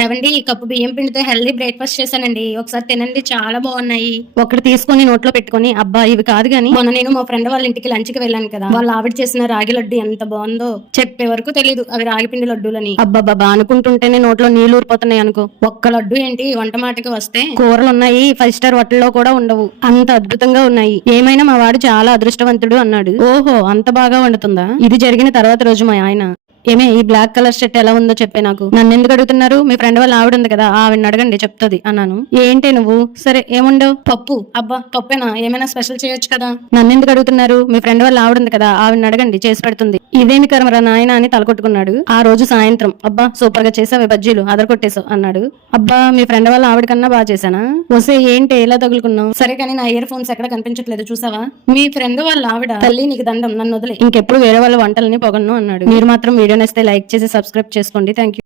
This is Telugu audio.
ఏవండి ఈ కప్పు బియ్యం పిండితో హెల్దీ బ్రేక్ఫాస్ట్ చేశానండి, ఒకసారి తినండి, చాలా బాగున్నాయి. ఒకటి తీసుకొని నోట్లో పెట్టుకొని అబ్బా ఇవి కాదు గాని, మొన్న నేను మా ఫ్రెండ్ వాళ్ళ ఇంటికి లంచ్ కి వెళ్ళాను కదా, వాళ్ళ ఆవిడ చేసిన రాగి లడ్డు ఎంత బాగుందో చెప్పే వరకు తెలియదు అవి రాగి పిండి లడ్డూలని. అబ్బాబ్బా అనుకుంటుంటేనే నోట్లో నీళ్లు ఊరిపోతున్నాయి అనుకో. ఒక్క లడ్డు ఏంటి, వంట మాటకి వస్తే కూరలు ఉన్నాయి 5 స్టార్ హోటల్లో కూడా ఉండవు, అంత అద్భుతంగా ఉన్నాయి. ఏమైనా మా వాడు చాలా అదృష్టవంతుడు అన్నాడు. ఓహో అంత బాగా వండుతుందా. ఇది జరిగిన తర్వాత రోజు మా ఆయన, ఏమే ఈ బ్లాక్ కలర్ షర్ట్ ఎలా ఉందో చెప్పే నాకు. నన్ను ఎందుకు అడుగుతున్నారు, మీ ఫ్రెండ్ వాళ్ళ ఆవిడ ఉంది కదా ఆవిడని అడగండి చెప్తుంది అన్నాను. ఏంటి నువ్వు, సరే ఏముండవు. పప్పు. అబ్బా పప్పేనా, ఏమైనా స్పెషల్ చేయొచ్చు కదా. నన్ను ఎందుకు అడుగుతున్నారు, మీ ఫ్రెండ్ వాళ్ళ ఆవిడ ఉంది కదా ఆవిడని అడగండి చేసి పెడుతుంది. ఇదేమి కర్మరా నాయన అని తలకొట్టుకున్నాడు. ఆ రోజు సాయంత్రం అబ్బా సూపర్ గా చేసావు బజ్జీలు అదరకొట్టేసావు అన్నాడు. అబ్బా మీ ఫ్రెండ్ వాళ్ళ ఆవిడ కన్నా బాగా చేశానా. వస్తే ఏంటి ఎలా తగులుకున్నావు. సరే కానీ నా ఇయర్ ఫోన్స్ ఎక్కడ కనిపించట్లేదు చూసావా. మీ ఫ్రెండ్ వాళ్ళ ఆవిడ తల్లి నీకు దండం, నన్ను వదిలే, ఇంకెప్పుడు వేరే వాళ్ళ వంటలని పొగను అన్నాడు. మీరు మాత్రం వీడియో నచ్చితే లైక్ చేసి సబ్స్క్రైబ్ చేసుకోండి. Thank you.